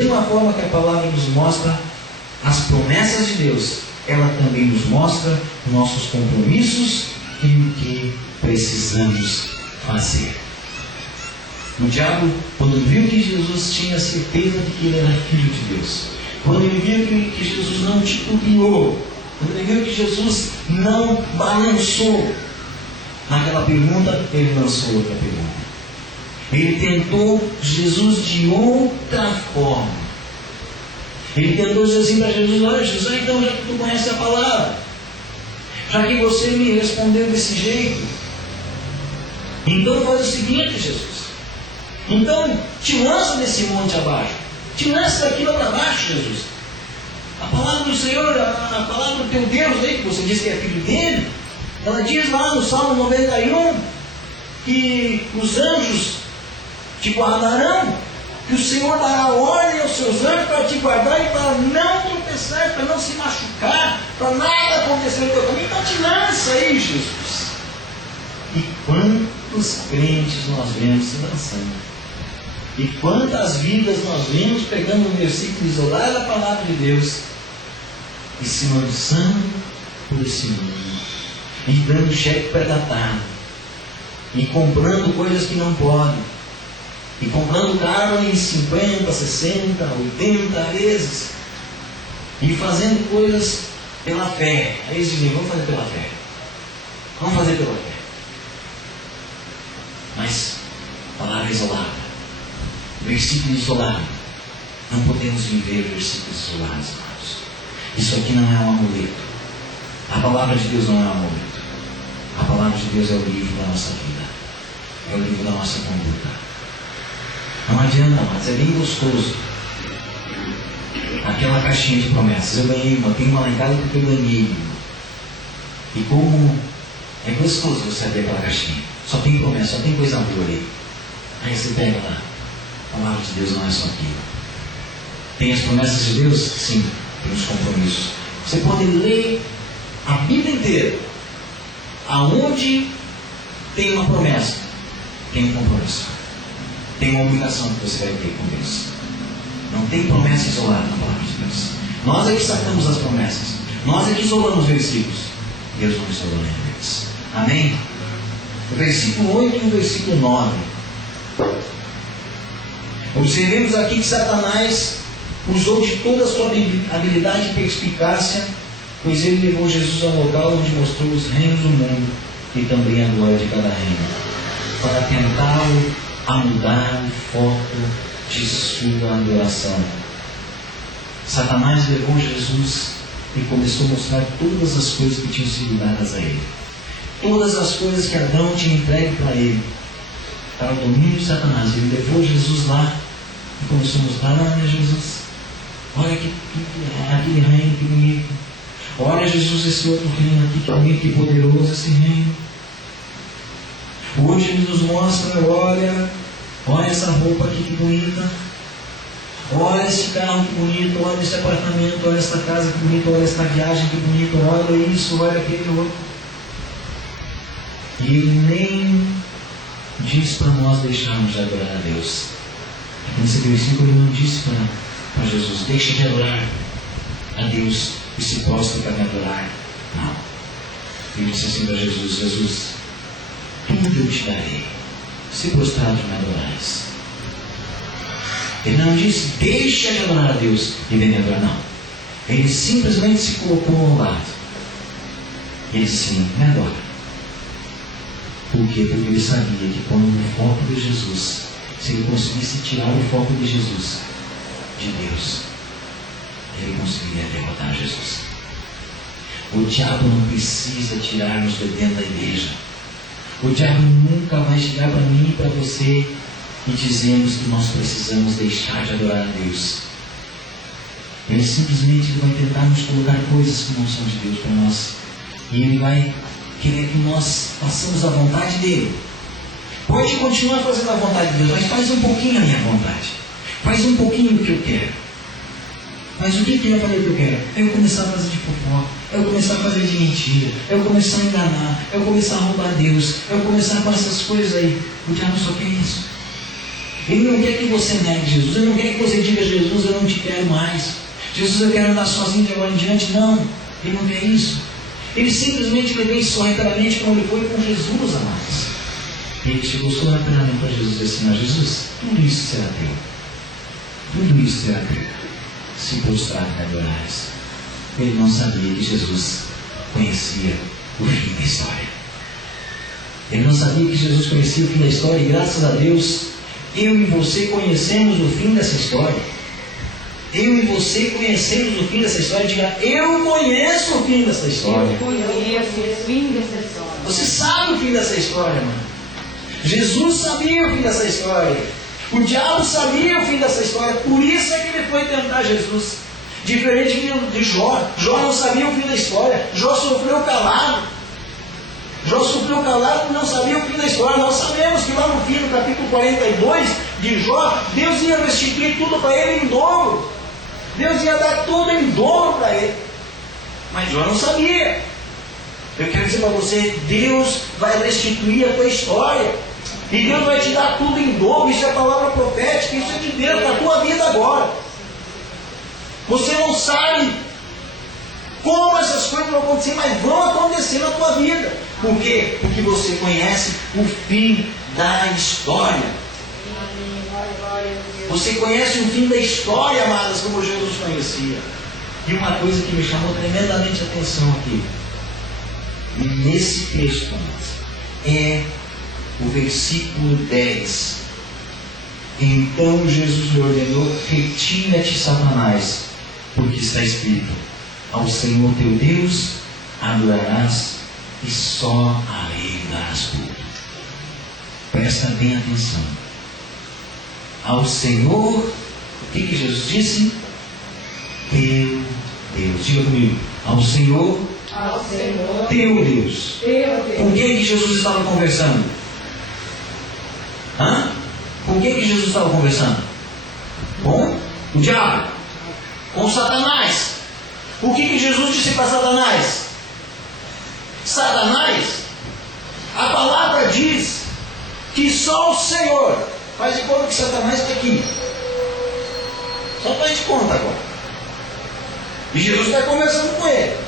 mesma forma que a palavra nos mostra as promessas de Deus, ela também nos mostra nossos compromissos e o que precisamos fazer. O diabo, quando viu que Jesus tinha certeza de que ele era filho de Deus, quando ele viu que Jesus não titubeou, quando ele viu que Jesus não balançou naquela pergunta, ele lançou outra pergunta. Ele tentou Jesus de outra forma. Ele tentou dizer assim para Jesus: olha, Jesus, então já que tu conhece a palavra, já que você me respondeu desse jeito, então faz o seguinte, Jesus. Então te lança desse monte abaixo. Te lança daqui lá para baixo, Jesus. A palavra do Senhor, a palavra do teu Deus aí, que você diz que é filho dele, ela diz lá no Salmo 91 que os anjos te guardarão, que o Senhor dará ordem aos seus anjos para te guardar e para não tropeçar, para não se machucar, para nada acontecer no teu caminho. Então te lança aí, Jesus. E quantos crentes nós vemos se lançando? E quantas vidas nós vemos pegando um versículo isolado da palavra de Deus e se lançando por esse mundo, e dando cheque pré-datado, e comprando coisas que não podem, e comprando carro em 50, 60, 80 vezes, e fazendo coisas pela fé. Aí eles dizem: vamos fazer pela fé. Vamos fazer pela fé. Mas, palavra isolada, versículo isolado. Não podemos viver versículos isolados, amados. Isso aqui não é um amuleto. A palavra de Deus não é um amuleto. A palavra de Deus é o livro da nossa vida. É o livro da nossa conduta. Não adianta, mas é bem gostoso. Aquela caixinha de promessas. Eu ganhei uma, tenho uma lá em casa porque eu ganhei. E como é gostoso você abrir aquela caixinha. Só tem promessa, só tem coisa boa ali. Aí você pega lá. A palavra de Deus não é só aquilo. Tem as promessas de Deus? Sim, tem os compromissos. Você pode ler a Bíblia inteira. Aonde tem uma promessa, tem um compromisso. Tem uma obrigação que você vai ter com Deus. Não tem promessa isolada na palavra de Deus. Nós é que sacamos as promessas. Nós é que isolamos os versículos. Deus não isolou nem deles. Amém? O versículo 8 e o versículo 9. Observemos aqui que Satanás usou de toda a sua habilidade e perspicácia, pois ele levou Jesus ao local onde mostrou os reinos do mundo e também a glória de cada reino, para tentá-lo a mudar o foco de sua adoração. Satanás levou Jesus e começou a mostrar todas as coisas que tinham sido dadas a ele. Todas as coisas que Adão tinha entregue para ele. Para o domínio de Satanás. Ele levou Jesus lá e começou a mostrar: olha, Jesus, olha aquele reino que bonito. Olha, Jesus, esse outro reino aqui que bonito e poderoso, esse reino. Hoje ele nos mostra: olha essa roupa aqui que bonita. Olha esse carro que bonito. Olha esse apartamento. Olha essa casa que bonita. Olha essa viagem que bonita. Olha isso, olha aquele outro. E ele nem diz para nós deixarmos de adorar a Deus. Nesse versículo ele não disse para Jesus: deixa de adorar a Deus e se prostra para me adorar. Não. Ele disse assim para Jesus: Jesus, tudo eu te darei, se prostrado me adorares. Ele não disse: deixa de adorar a Deus e vem me adorar. Não. Ele simplesmente se colocou ao lado. Ele disse assim: me adora. Por quê? Porque ele sabia que quando o foco de Jesus, se ele conseguisse tirar o foco de Jesus, de Deus, ele conseguiria derrotar Jesus. O diabo não precisa tirar-nos de dentro da igreja. O diabo nunca vai chegar para mim e para você e dizermos que nós precisamos deixar de adorar a Deus. Ele simplesmente vai tentar nos colocar coisas que não são de Deus para nós. E ele vai querer que nós façamos a vontade dele. Pode continuar fazendo a vontade de Deus, mas faz um pouquinho a minha vontade. Faz um pouquinho do que eu quero. Mas o que ele vai fazer o que eu quero? É eu começar a fazer de fofoca, é eu começar a fazer de mentira, é eu começar a enganar, é eu começar a roubar Deus, é eu começar com essas coisas aí. O diabo só quer isso. Ele não quer que você negue Jesus, ele não quer que você diga: Jesus, eu te quero mais. Jesus, eu quero andar sozinho de agora em diante. Não, ele não quer isso. Ele simplesmente levei sorrateiramente como ele foi com Jesus, amados. Ele chegou sorrateiramente para Jesus e disse assim: Jesus, tudo isso será teu. Tudo isso será teu, se prostrar e adorares. Ele não sabia que Jesus conhecia o fim da história. Ele não sabia que Jesus conhecia o fim da história, e graças a Deus, eu e você conhecemos o fim dessa história. Eu e você conhecemos o fim dessa história. Diga: eu conheço o fim dessa história. Eu conheço o fim dessa história. Você sabe o fim dessa história, mano. Jesus sabia o fim dessa história. O diabo sabia o fim dessa história. Por isso é que ele foi tentar Jesus. Diferente de Jó. Jó não sabia o fim da história. Jó sofreu calado. Jó sofreu calado e não sabia o fim da história. Nós sabemos que lá no fim, no capítulo 42 de Jó, Deus ia restituir tudo para ele em dobro. Deus ia dar tudo em dobro para ele. Mas Jó não sabia. Eu quero dizer para você, Deus vai restituir a tua história. E Deus vai te dar tudo em dobro. Isso é palavra profética, isso é de Deus para a tua vida agora. Você não sabe como essas coisas vão acontecer, mas vão acontecer na tua vida. Por quê? Porque você conhece o fim da história. Você conhece o fim da história, amadas, como Jesus conhecia. E uma coisa que me chamou tremendamente a atenção aqui, nesse texto, amadas, é o versículo 10. Então Jesus lhe ordenou: retira-te, Satanás, porque está escrito: ao Senhor teu Deus adorarás e só a Ele darás culto. Presta bem atenção. Ao Senhor, o que Jesus disse? Teu Deus. Diga comigo: ao Senhor, teu Deus. Com quem que Jesus estava conversando? Com quem que Jesus estava conversando? Com o diabo. Com Satanás. O que Jesus disse para Satanás? Satanás, a palavra diz que só o Senhor. Faz de conta que Satanás está aqui. Só faz de conta agora. E Jesus está conversando com ele.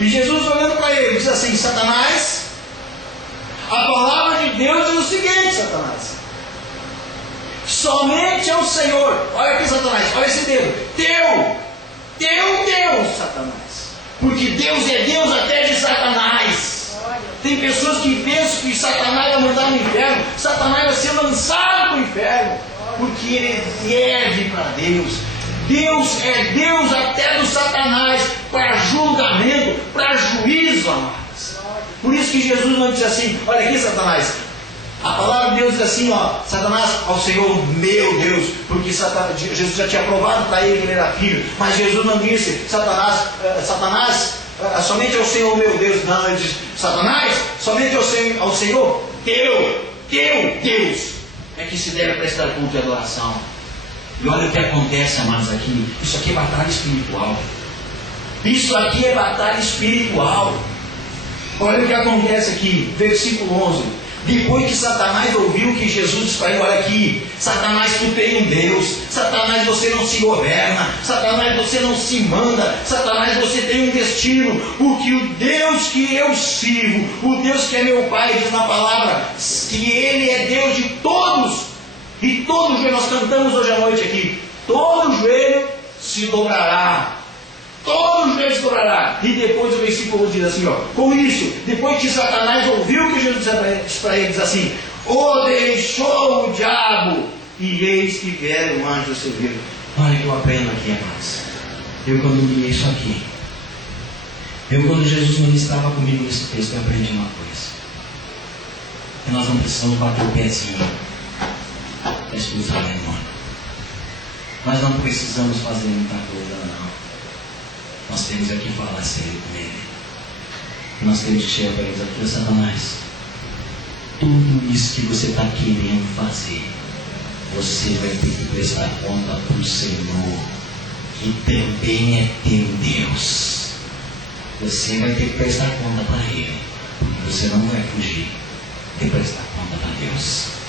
E Jesus olhando para ele diz assim: Satanás, a palavra de Deus diz o seguinte, Satanás: somente ao Senhor. Olha aqui, Satanás, olha esse dedo. Teu Deus, Satanás. Porque Deus é Deus até de Satanás. Tem pessoas que pensam que Satanás vai mandar no inferno. Satanás vai ser lançado no inferno. Porque ele deve para Deus. Deus é Deus até do Satanás, para julgamento, para juízo, amados. Por isso que Jesus não disse assim: olha aqui, Satanás, a palavra de Deus diz assim, ó: Satanás, ao Senhor meu Deus, porque Jesus já tinha provado para ele que ele era filho. Mas Jesus não disse: Satanás, somente ao Senhor meu Deus. Não, ele disse: Satanás, somente ao Senhor teu Deus é que se deve prestar culto e adoração. E olha o que acontece, amados, aqui. Isso aqui é batalha espiritual. Isso aqui é batalha espiritual. Olha o que acontece aqui, versículo 11. Depois que Satanás ouviu que Jesus disse para ele: olha aqui, Satanás, tu tem um Deus. Satanás, você não se governa. Satanás, você não se manda. Satanás, você tem um destino. Porque o Deus que eu sirvo, o Deus que é meu Pai, diz na palavra que Ele é Deus de todos. E todo joelho, nós cantamos hoje à noite aqui, todo joelho se dobrará. Todo joelho se dobrará. E depois o versículo diz assim, ó: com isso, depois que Satanás ouviu o que Jesus disse para ele, diz assim: o deixou o diabo, e eis que vieram anjos a servir. Olha que eu aprendo aqui, amados. Eu quando li isso aqui, quando Jesus ministrava comigo nesse texto, eu aprendi uma coisa: que nós não precisamos bater o pezinho para expulsar o demônio. Nós não precisamos fazer muita coisa, não. Nós temos aqui falar sério com ele. Nós temos que chegar para ele aqui: Satanás, tudo isso que você está querendo fazer, você vai ter que prestar conta para o Senhor, que também é teu Deus. Você vai ter que prestar conta para Ele, porque você não vai fugir de prestar conta para Deus.